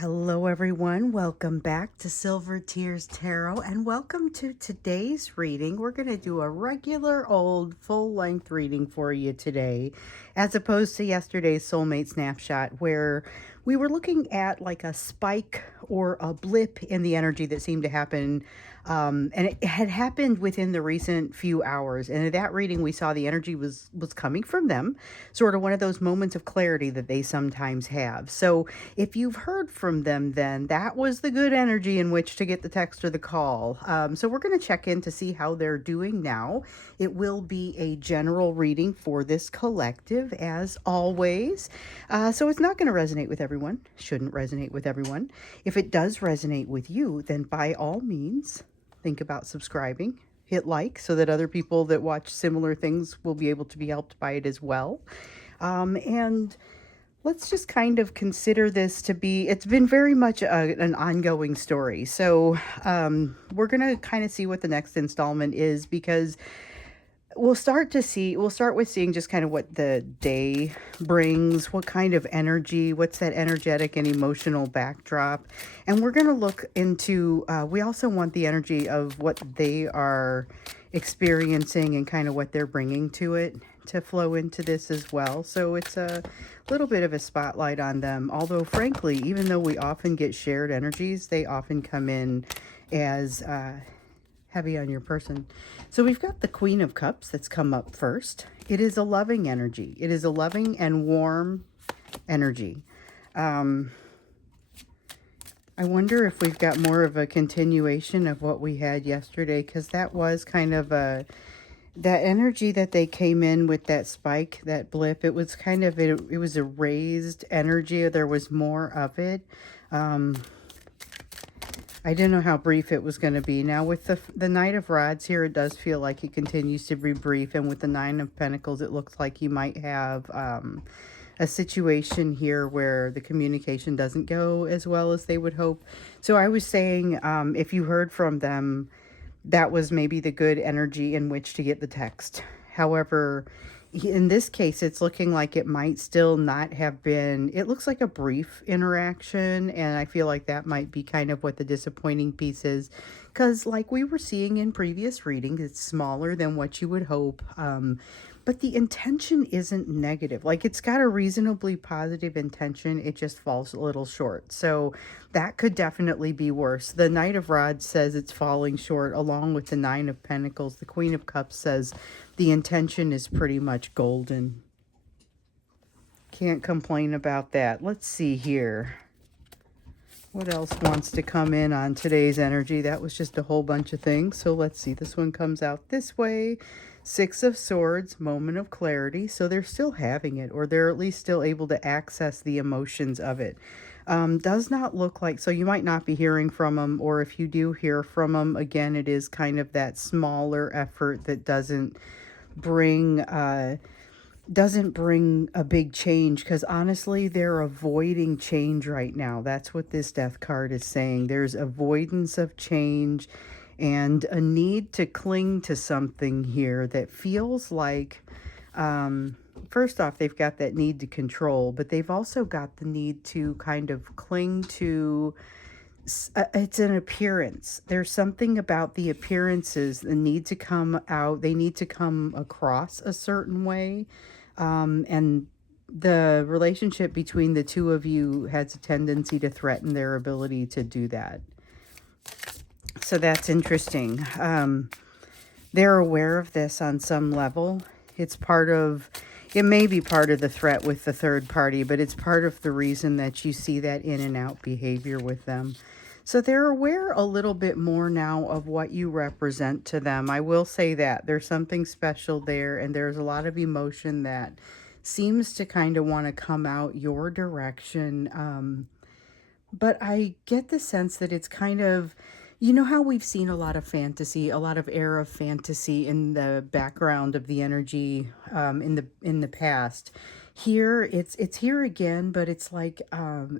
Hello, everyone. Welcome back to Silver Tears Tarot, and welcome to today's reading. We're going to do a regular old full-length reading for you today, as opposed to yesterday's Soulmate Snapshot, where we were looking at like a spike or a blip in the energy that seemed to happen. And it had happened within the recent few hours. And in that reading, we saw the energy was coming from them, sort of one of those moments of clarity that they sometimes have. So if you've heard from them, then that was the good energy in which to get the text or the call. So we're going to check in to see how they're doing now. It will be a general reading for this collective, as always. So it's not going to resonate with everyone, shouldn't resonate with everyone. If it does resonate with you, then by all means, think about subscribing. Hit like so that other people that watch similar things will be able to be helped by it as well. And let's just kind of consider this to be, it's been very much an ongoing story. So we're going to kind of see what the next installment is, because we'll start with seeing just kind of what the day brings, what kind of energy, what's that energetic and emotional backdrop. And we're going to look into, we also want the energy of what they are experiencing and kind of what they're bringing to it to flow into this as well. So it's a little bit of a spotlight on them. Although frankly, even though we often get shared energies, they often come in as heavy on your person. So we've got the Queen of Cups that's come up first. It is a loving energy. It is a loving and warm energy. I wonder if we've got more of a continuation of what we had yesterday, because that was kind of that energy that they came in with, that spike, that blip. It was kind of, it was a raised energy. There was more of it. I didn't know how brief it was going to be. Now with the Knight of Rods here, it does feel like it continues to be brief. And with the Nine of Pentacles, it looks like you might have a situation here where the communication doesn't go as well as they would hope. So I was saying, if you heard from them, that was maybe the good energy in which to get the text. However, in this case, it's looking like it might still not have been, it looks like a brief interaction, and I feel like that might be kind of what the disappointing piece is, because like we were seeing in previous readings, it's smaller than what you would hope, but the intention isn't negative. Like, it's got a reasonably positive intention, it just falls a little short. So that could definitely be worse. The Knight of Rods says it's falling short, along with the Nine of Pentacles. The Queen of Cups says the intention is pretty much golden. Can't complain about that. Let's see here. What else wants to come in on today's energy? That was just a whole bunch of things. So let's see. This one comes out this way. Six of Swords, moment of clarity. So they're still having it, or they're at least still able to access the emotions of it. Does not look like, so you might not be hearing from them, or if you do hear from them, again, it is kind of that smaller effort that doesn't bring a big change, because honestly, they're avoiding change right now. That's what this Death card is saying. There's avoidance of change and a need to cling to something here that feels like, first off, they've got that need to control, but they've also got the need to kind of cling to, it's an appearance. There's something about the appearances, the need to come out, they need to come across a certain way. And the relationship between the two of you has a tendency to threaten their ability to do that. So that's interesting. They're aware of this on some level. It's part of, it may be part of the threat with the third party, but it's part of the reason that you see that in and out behavior with them. So they're aware a little bit more now of what you represent to them. I will say that there's something special there, and there's a lot of emotion that seems to kind of want to come out your direction. But I get the sense that it's kind of, you know how we've seen a lot of fantasy, a lot of air of fantasy in the background of the energy in the past. Here it's here again, but it's like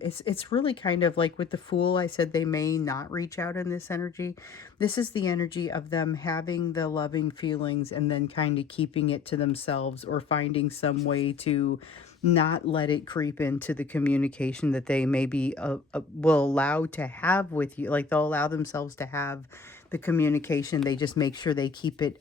it's really kind of like with the Fool. I said they may not reach out in this energy. This is the energy of them having the loving feelings and then kind of keeping it to themselves, or finding some way to not let it creep into the communication that they maybe will allow to have with you. Like they'll allow themselves to have the communication. They just make sure they keep it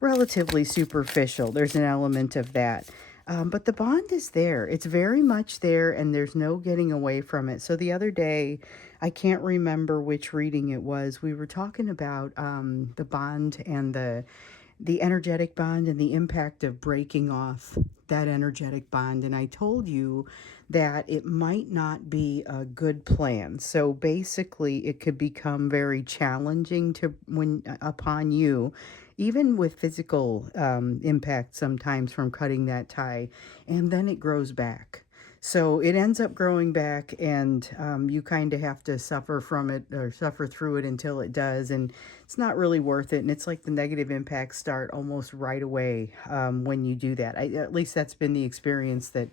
relatively superficial. There's an element of that. But the bond is there. It's very much there, and there's no getting away from it. So the other day, I can't remember which reading it was. We were talking about the bond and the energetic bond and the impact of breaking off that energetic bond. And I told you that it might not be a good plan. So basically, it could become very challenging to when upon you, even with physical impact sometimes from cutting that tie, and then it grows back. So it ends up growing back, and you kind of have to suffer from it or suffer through it until it does. And it's not really worth it. And it's like the negative impacts start almost right away when you do that. At least that's been the experience that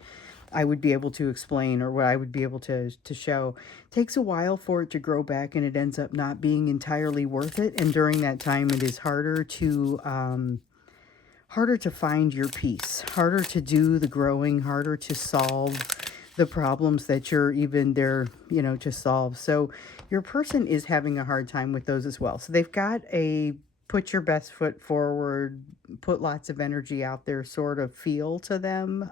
I would be able to explain, or what I would be able to show. It takes a while for it to grow back, and it ends up not being entirely worth it. And during that time, it is harder to find your peace, harder to do the growing, harder to solve the problems that you're even there, to solve. So your person is having a hard time with those as well. So they've got a put your best foot forward, put lots of energy out there sort of feel to them.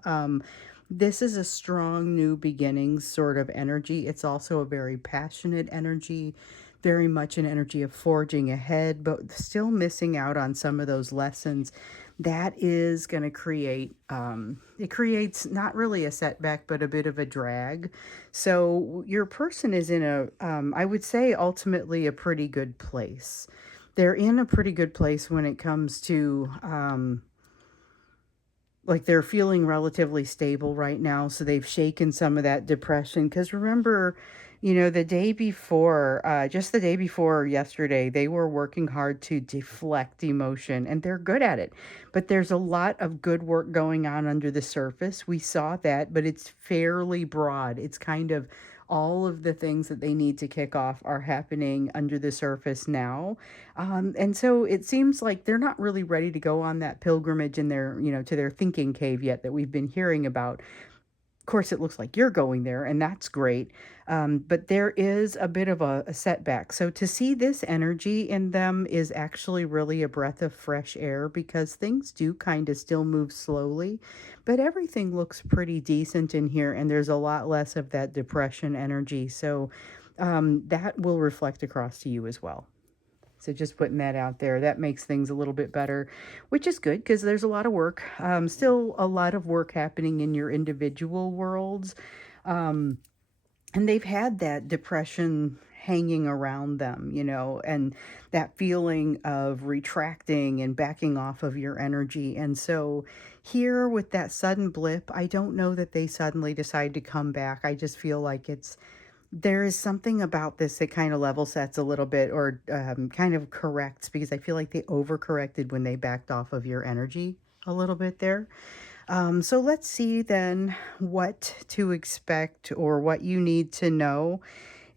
This is a strong new beginnings sort of energy. It's also a very passionate energy, very much an energy of forging ahead, but still missing out on some of those lessons. That is going to create, it creates not really a setback, but a bit of a drag. So your person is in I would say ultimately a pretty good place. They're in a pretty good place when it comes to, like they're feeling relatively stable right now. So they've shaken some of that depression. Because remember, the day before, just the day before yesterday, they were working hard to deflect emotion, and they're good at it. But there's a lot of good work going on under the surface. We saw that, but it's fairly broad. It's kind of all of the things that they need to kick off are happening under the surface now. And so it seems like they're not really ready to go on that pilgrimage in their, to their thinking cave yet that we've been hearing about. Of course, it looks like you're going there, and that's great. But there is a bit of a setback. So to see this energy in them is actually really a breath of fresh air, because things do kind of still move slowly, but everything looks pretty decent in here, and there's a lot less of that depression energy. So that will reflect across to you as well. So just putting that out there, that makes things a little bit better, which is good because there's a lot of work, still a lot of work happening in your individual worlds. Um, and they've had that depression hanging around them, and that feeling of retracting and backing off of your energy. And so here with that sudden blip, I don't know that they suddenly decide to come back. I just feel like there is something about this that kind of level sets a little bit, or kind of corrects, because I feel like they overcorrected when they backed off of your energy a little bit there. So let's see then what to expect or what you need to know.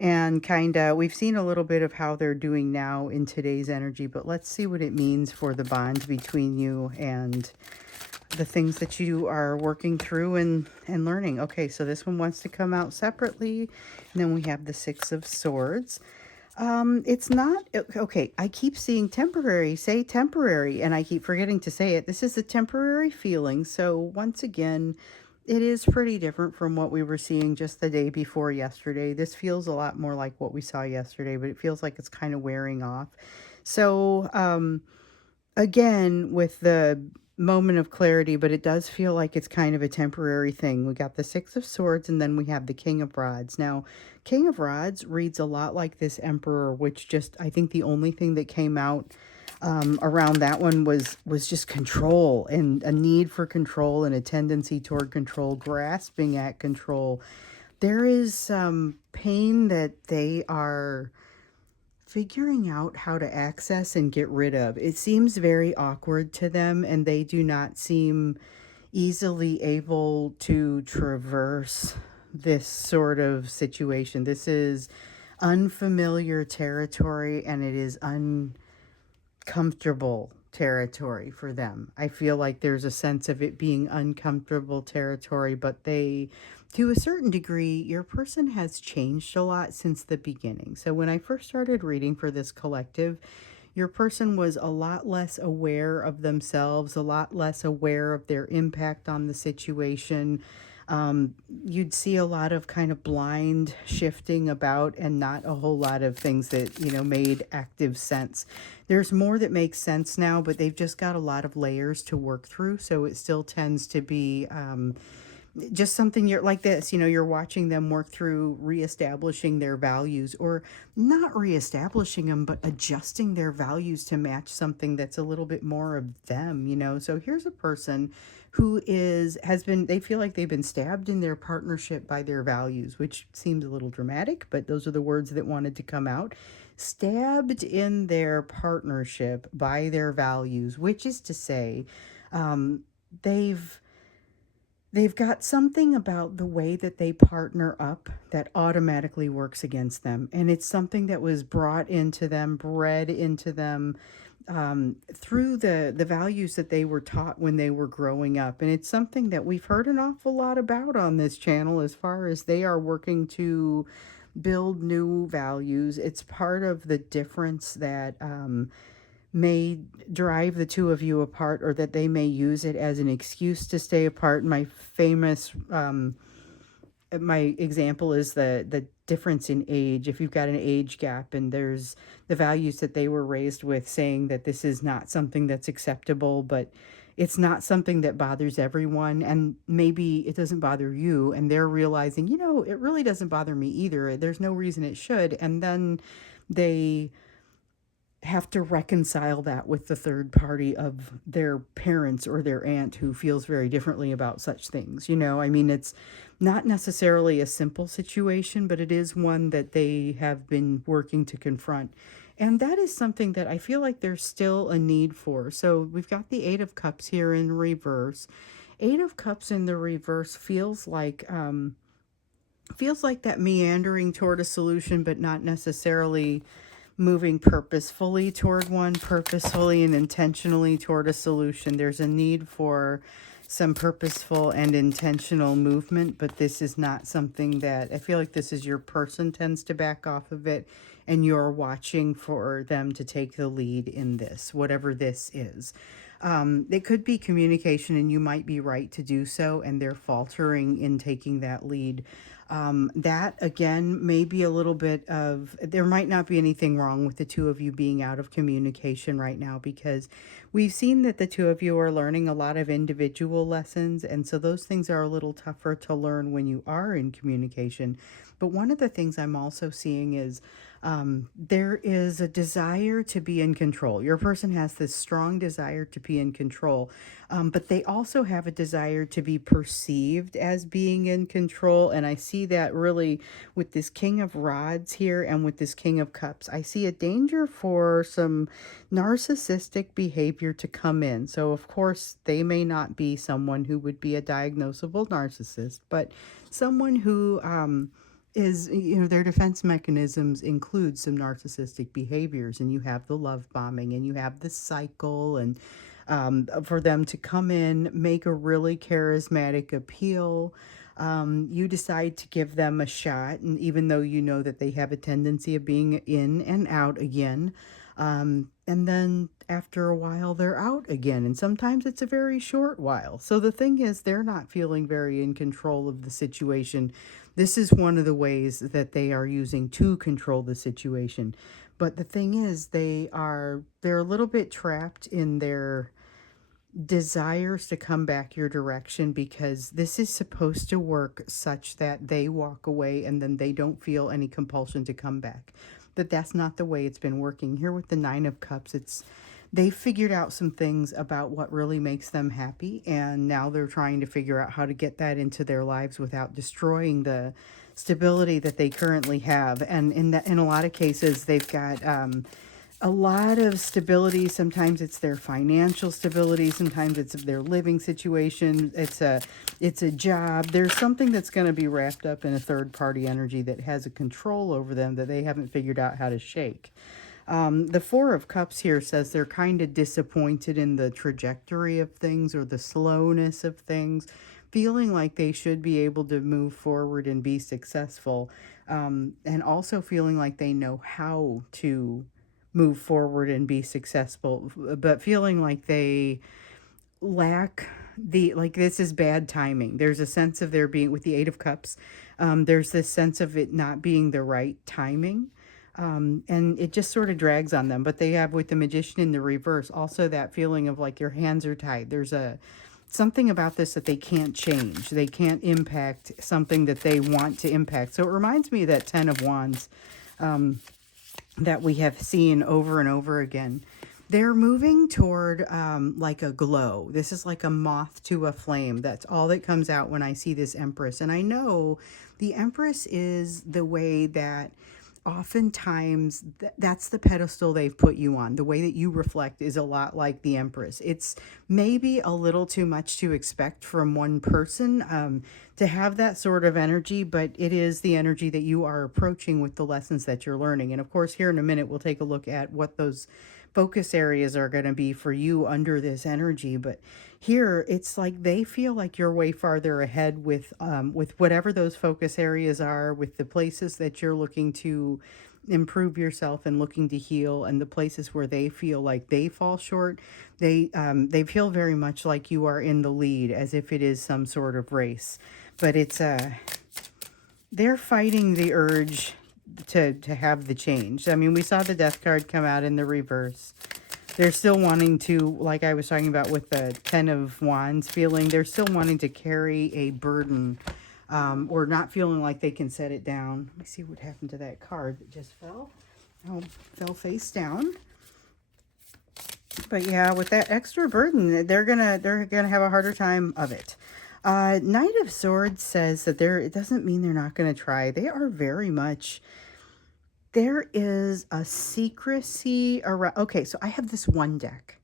And kind of, we've seen a little bit of how they're doing now in today's energy, but let's see what it means for the bond between you and the things that you are working through and learning. Okay, so this one wants to come out separately. And then we have the Six of Swords. It's not, okay, I keep seeing temporary, say temporary, and I keep forgetting to say it. This is a temporary feeling. So once again, it is pretty different from what we were seeing just the day before yesterday. This feels a lot more like what we saw yesterday, but it feels like it's kind of wearing off. So, again, with the moment of clarity, but it does feel like it's kind of a temporary thing. We got the Six of Swords, and then we have the King of Rods. Now, King of Rods reads a lot like this Emperor, which just, I think the only thing that came out around that one was just control, and a need for control, and a tendency toward control, grasping at control. There is some pain that they are figuring out how to access and get rid of. It seems very awkward to them, and they do not seem easily able to traverse this sort of situation. This is unfamiliar territory, and it is uncomfortable territory for them. I feel like there's a sense of it being uncomfortable territory, but to a certain degree, your person has changed a lot since the beginning. So when I first started reading for this collective, your person was a lot less aware of themselves, a lot less aware of their impact on the situation. You'd see a lot of kind of blind shifting about and not a whole lot of things that, made active sense. There's more that makes sense now, but they've just got a lot of layers to work through. So it still tends to be just something you're like this, you're watching them work through reestablishing their values, or not reestablishing them, but adjusting their values to match something that's a little bit more of them. So here's a person who they feel like they've been stabbed in their partnership by their values, which seems a little dramatic, but those are the words that wanted to come out. Stabbed in their partnership by their values, which is to say, they've got something about the way that they partner up that automatically works against them. And it's something that was brought into them, bred into them, through the values that they were taught when they were growing up. And it's something that we've heard an awful lot about on this channel as far as they are working to build new values. It's part of the difference that may drive the two of you apart, or that they may use it as an excuse to stay apart. My example is the difference in age. If you've got an age gap and there's the values that they were raised with saying that this is not something that's acceptable, but it's not something that bothers everyone, and maybe it doesn't bother you, and they're realizing, it really doesn't bother me either. There's no reason it should. And then they have to reconcile that with the third party of their parents or their aunt who feels very differently about such things. It's not necessarily a simple situation, but it is one that they have been working to confront. And that is something that I feel like there's still a need for. So we've got the Eight of Cups here in reverse. Eight of Cups in the reverse feels like that meandering toward a solution, but not necessarily moving purposefully toward one, purposefully and intentionally toward a solution. There's a need for some purposeful and intentional movement, but this is not something that I feel like this is your person tends to back off of it, and you're watching for them to take the lead in this, whatever this is. It could be communication, and you might be right to do so, and they're faltering in taking that lead. That again may be a little bit of, there might not be anything wrong with the two of you being out of communication right now, because we've seen that the two of you are learning a lot of individual lessons, and so those things are a little tougher to learn when you are in communication. But one of the things I'm also seeing is there is a desire to be in control. Your person has this strong desire to be in control, but they also have a desire to be perceived as being in control. And I see that really with this King of Rods here and with this King of Cups. I see a danger for some narcissistic behavior to come in. So, of course, they may not be someone who would be a diagnosable narcissist, but someone who is, their defense mechanisms include some narcissistic behaviors, and you have the love bombing, and you have the cycle, and for them to come in, make a really charismatic appeal, you decide to give them a shot, and even though you know that they have a tendency of being in and out again, and then after a while they're out again, and sometimes it's a very short while. So the thing is, they're not feeling very in control of the situation. This is one of the ways that they are using to control the situation. But the thing is, they're a little bit trapped in their desires to come back your direction, because this is supposed to work such that they walk away and then they don't feel any compulsion to come back. But that's not the way it's been working. Here with the Nine of Cups, they figured out some things about what really makes them happy, and now they're trying to figure out how to get that into their lives without destroying the stability that they currently have. And in a lot of cases, they've got a lot of stability. Sometimes it's their financial stability, sometimes it's their living situation, it's a job. There's something that's going to be wrapped up in a third party energy that has a control over them that they haven't figured out how to shake. The Four of Cups here says they're kind of disappointed in the trajectory of things or the slowness of things, feeling like they should be able to move forward and be successful, and also feeling like they know how to move forward and be successful, but feeling like they lack like this is bad timing. There's a sense of there being with the Eight of Cups. There's this sense of it not being the right timing. And it just sort of drags on them. But they have with the Magician in the reverse also that feeling of like your hands are tied. There's a something about this that they can't change. They can't impact something that they want to impact. So it reminds me of that Ten of Wands that we have seen over and over again. They're moving toward like a glow. This is like a moth to a flame. That's all that comes out when I see this Empress. And I know the Empress is the way that oftentimes that's the pedestal they've put you on. The way that you reflect is a lot like the Empress. It's maybe a little too much to expect from one person to have that sort of energy, but it is the energy that you are approaching with the lessons that you're learning. And of course, here in a minute, we'll take a look at what those focus areas are going to be for you under this energy. But here it's like they feel like you're way farther ahead with whatever those focus areas are, with the places that you're looking to improve yourself and looking to heal, and the places where they feel like they fall short. They feel very much like you are in the lead, as if it is some sort of race. But it's they're fighting the urge to have the change. I mean, we saw the Death card come out in the reverse. They're still wanting to, like I was talking about with the Ten of Wands feeling, they're still wanting to carry a burden, or not feeling like they can set it down. Let me see what happened to that card that just fell. Oh, fell face down. But yeah, with that extra burden, they're gonna have a harder time of it. Knight of Swords says that it doesn't mean they're not going to try. They are very much, there is a secrecy around. Okay, so I have this one deck.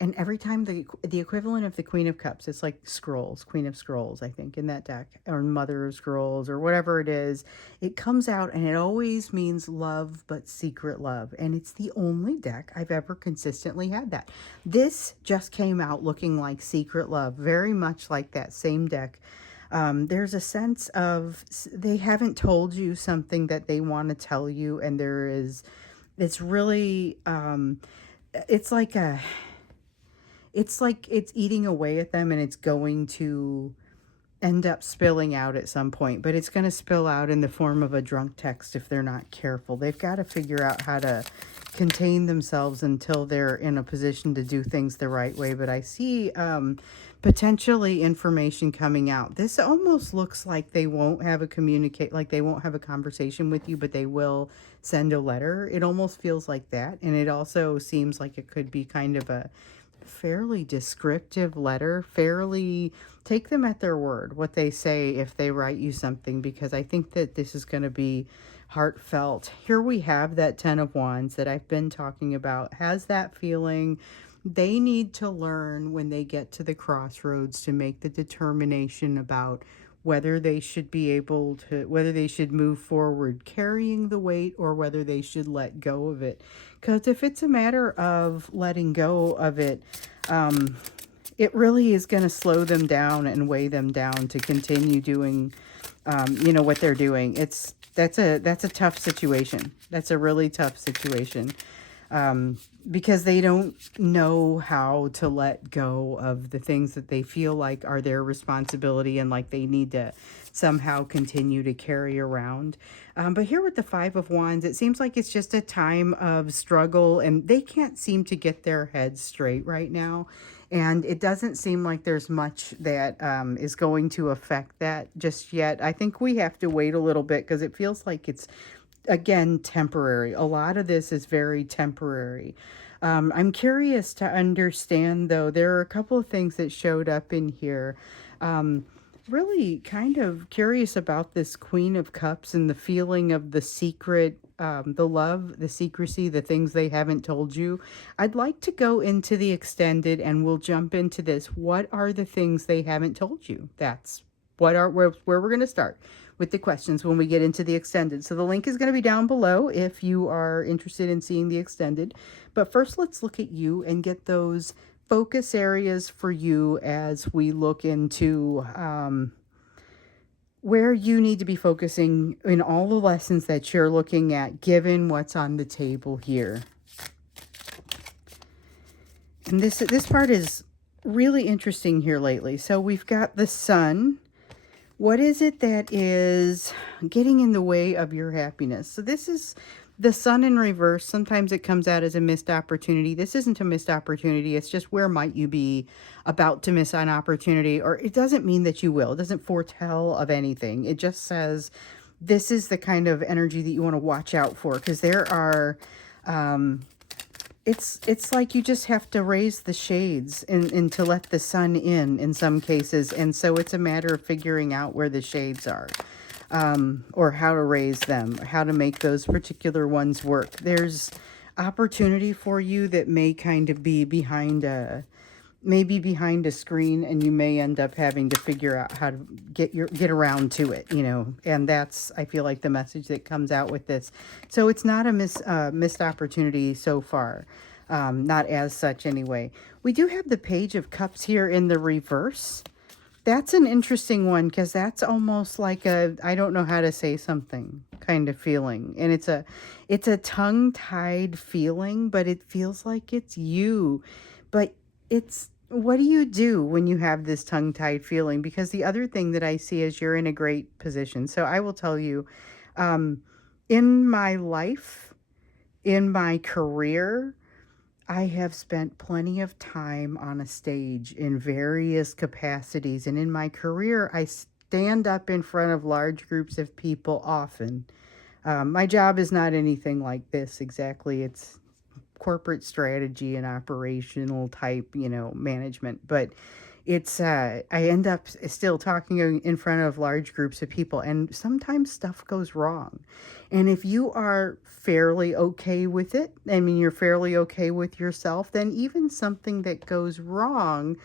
And every time the equivalent of the Queen of Cups, it's like Scrolls, Queen of Scrolls, I think, in that deck, or Mother of Scrolls, or whatever it is. It comes out and it always means love, but secret love. And it's the only deck I've ever consistently had that. This just came out looking like secret love, very much like that same deck. There's a sense of they haven't told you something that they want to tell you, and it's really, it's like it's eating away at them, and it's going to end up spilling out at some point, but it's going to spill out in the form of a drunk text if they're not careful. They've got to figure out how to contain themselves until they're in a position to do things the right way. But I see potentially information coming out. This almost looks like they won't have they won't have a conversation with you, but they will send a letter. It almost feels like that. And it also seems like it could be kind of a fairly descriptive letter, fairly take them at their word, what they say if they write you something, because I think that this is going to be heartfelt. Here we have that Ten of Wands that I've been talking about, has that feeling. They need to learn when they get to the crossroads to make the determination about whether they should whether they should move forward carrying the weight, or whether they should let go of it. Because if it's a matter of letting go of it, it really is going to slow them down and weigh them down to continue doing, what they're doing. That's a tough situation. That's a really tough situation. Because they don't know how to let go of the things that they feel like are their responsibility and like they need to somehow continue to carry around. But here with the Five of Wands, it seems like it's just a time of struggle, and they can't seem to get their heads straight right now. And it doesn't seem like there's much that is going to affect that just yet. I think we have to wait a little bit, because it feels like it's, again, temporary. A lot of this is very temporary. I'm curious to understand, though, there are a couple of things that showed up in here. Really kind of curious about this Queen of Cups and the feeling of the secret, the love, the secrecy, the things they haven't told you. I'd like to go into the extended, and we'll jump into this. What are the things they haven't told you? That's where we're going to start. with the questions when we get into the extended. So the link is going to be down below if you are interested in seeing the extended. But first, let's look at you and get those focus areas for you as we look into where you need to be focusing in all the lessons that you're looking at, given what's on the table here. And this part is really interesting here lately. So we've got the sun. What is it that is getting in the way of your happiness? So this is the sun in reverse. Sometimes it comes out as a missed opportunity. This isn't a missed opportunity. It's just where might you be about to miss an opportunity, or it doesn't mean that you will. It doesn't foretell of anything. It just says this is the kind of energy that you want to watch out for, because there are it's like you just have to raise the shades and to let the sun in some cases. And so it's a matter of figuring out where the shades are, or how to raise them, how to make those particular ones work. There's opportunity for you that may kind of be behind a screen, and you may end up having to figure out how to get around to it, and that's, I feel like, the message that comes out with this. So it's not a missed opportunity so far, not as such anyway. We do have the Page of Cups here in the reverse. That's an interesting one, because that's almost like a I don't know how to say something kind of feeling, and it's a tongue-tied feeling, but it feels like it's you. But what do you do when you have this tongue-tied feeling? Because the other thing that I see is you're in a great position. So I will tell you, in my life, in my career, I have spent plenty of time on a stage in various capacities. And in my career, I stand up in front of large groups of people often. My job is not anything like this exactly. It's corporate strategy and operational type, management. But it's, I end up still talking in front of large groups of people, and sometimes stuff goes wrong. And if you are fairly okay with it, you're fairly okay with yourself, then even something that goes wrong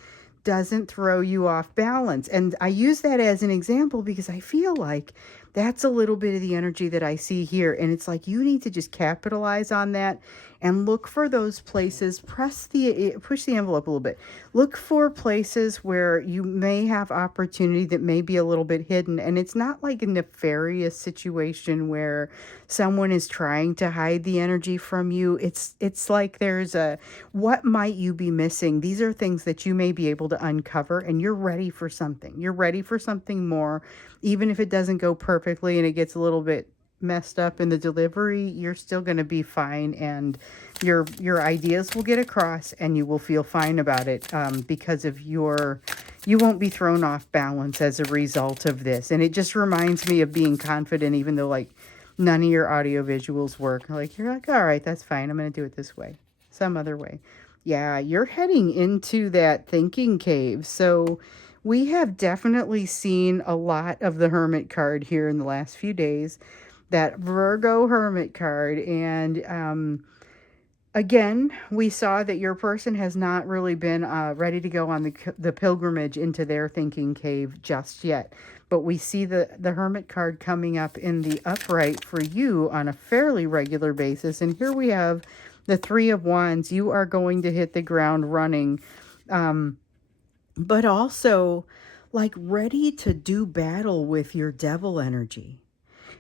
doesn't throw you off balance. And I use that as an example because I feel like that's a little bit of the energy that I see here. And it's like you need to just capitalize on that and look for those places, push the envelope a little bit. Look for places where you may have opportunity that may be a little bit hidden. And it's not like a nefarious situation where someone is trying to hide the energy from you. It's like there's what might you be missing? These are things that you may be able to uncover, and you're ready for something. You're ready for something more. Even if it doesn't go perfectly and it gets a little bit messed up in the delivery, you're still going to be fine, and your ideas will get across, and you will feel fine about it, because of you won't be thrown off balance as a result of this. And it just reminds me of being confident, even though like none of your audio visuals work. Like you're like, all right, that's fine. I'm going to do it this way, some other way. Yeah, you're heading into that thinking cave. So we have definitely seen a lot of the Hermit card here in the last few days. That Virgo Hermit card. And again, we saw that your person has not really been ready to go on the pilgrimage into their thinking cave just yet. But we see the Hermit card coming up in the upright for you on a fairly regular basis. And here we have the Three of Wands. You are going to hit the ground running, but also like ready to do battle with your devil energy.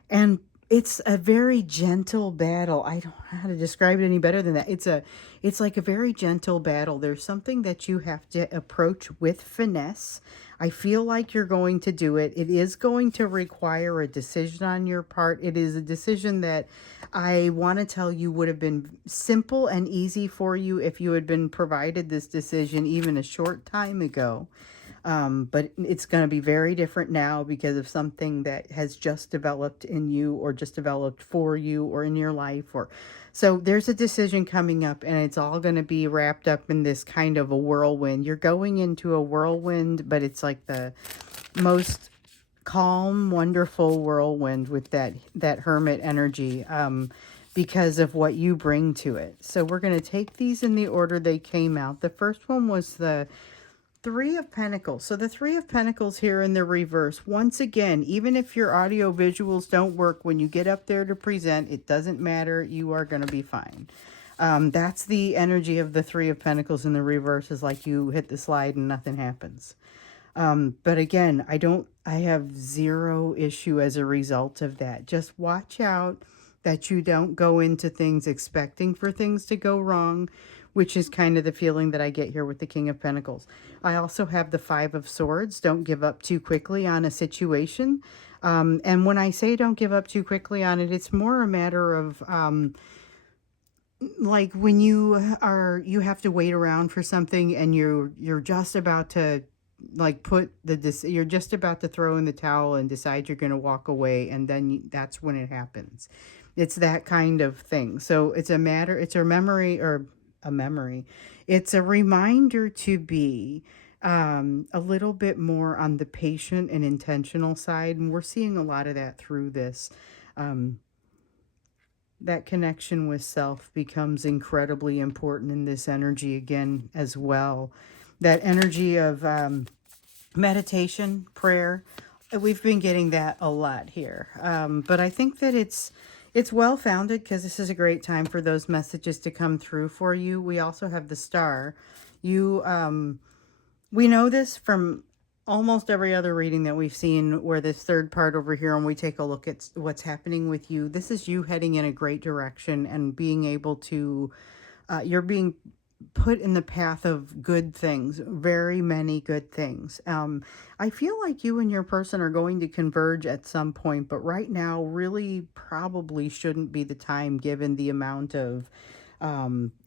And it's a very gentle battle. I don't know how to describe it any better than that. It's like a very gentle battle. There's something that you have to approach with finesse. I feel like you're going to do it. It is going to require a decision on your part. It is a decision that I want to tell you would have been simple and easy for you if you had been provided this decision even a short time ago. But it's going to be very different now because of something that has just developed in you, or just developed for you, or in your life. So there's a decision coming up, and it's all going to be wrapped up in this kind of a whirlwind. You're going into a whirlwind, but it's like the most calm, wonderful whirlwind with that Hermit energy, because of what you bring to it. So we're going to take these in the order they came out. The first one was the Three of Pentacles. So the Three of Pentacles here in the reverse. Once again, even if your audio visuals don't work, when you get up there to present, it doesn't matter. You are going to be fine. That's the energy of the Three of Pentacles in the reverse, is like you hit the slide and nothing happens. But again, I have zero issue as a result of that. Just watch out that you don't go into things expecting for things to go wrong, which is kind of the feeling that I get here with the King of Pentacles. I also have the Five of Swords. Don't give up too quickly on a situation. And when I say don't give up too quickly on it, it's more a matter of, like when you have to wait around for something and you're just about to like you're just about to throw in the towel and decide you're going to walk away, and then that's when it happens. It's that kind of thing. So it's a memory, it's a reminder to be a little bit more on the patient and intentional side, and we're seeing a lot of that through this. That connection with self becomes incredibly important in this energy again as well. That energy of meditation, prayer, we've been getting that a lot here. But I think that it's well-founded, because this is a great time for those messages to come through for you. We also have the Star. We know this from almost every other reading that we've seen, where this third part over here, and we take a look at what's happening with you. This is you heading in a great direction and being able to, you're being put in the path of good things, very many good things. I feel like you and your person are going to converge at some point, but right now really probably shouldn't be the time, given the amount of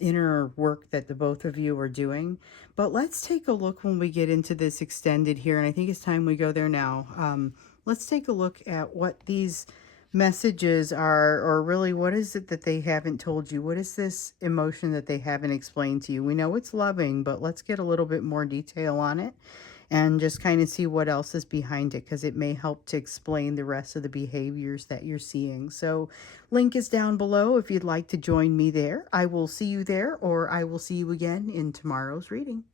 inner work that the both of you are doing. But let's take a look when we get into this extended here, and I think it's time we go there now. Let's take a look at what these messages are, or really what is it that they haven't told you. What is this emotion that they haven't explained to you? We know it's loving, but let's get a little bit more detail on it and just kind of see what else is behind it, because it may help to explain the rest of the behaviors that you're seeing. So link is down below if you'd like to join me there. I will see you there, or I will see you again in tomorrow's reading.